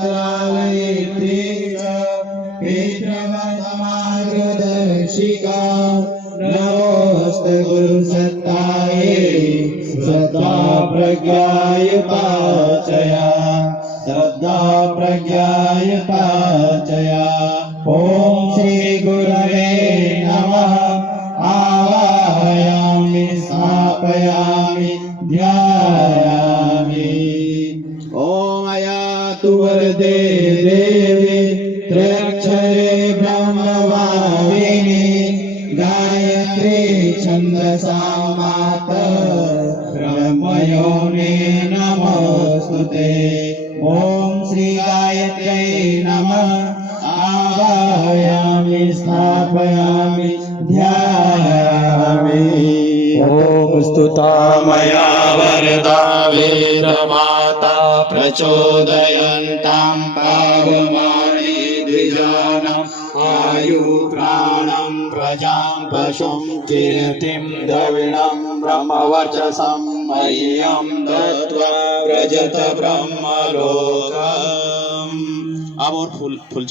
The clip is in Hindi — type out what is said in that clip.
तलालयित्री च विक्रमतमार्गदर्शिका नमोऽस्तु गुरुसत्तायै श्रद्धा प्रज्ञायुपाचया श्रद्धा प्रज्ञायुपाचया। ओम श्री गुरवे नमः। आवाहयामि स्थापयामि ध्यायामि। ओम अयातु वरदे देवी त्रयक्षरे ब्रह्मभाविनी गायत्री छन्दसा माता ब्रह्मयोने नमोस्तुते। ओम श्री गायत्र्यै नमः। आवाहयामि स्थापयामि ध्यायामि। ओम स्तुता मया वरदा वेदमाता प्रचोदयन्तां पावमानि द्विजानम् आयु प्राणं प्रजां पशुं कीर्तिं द्रविणं ब्रह्मवर्चसं मह्यं दत्त्वा व्रजत ब्रह्मलोकम्। अब और फूल चावल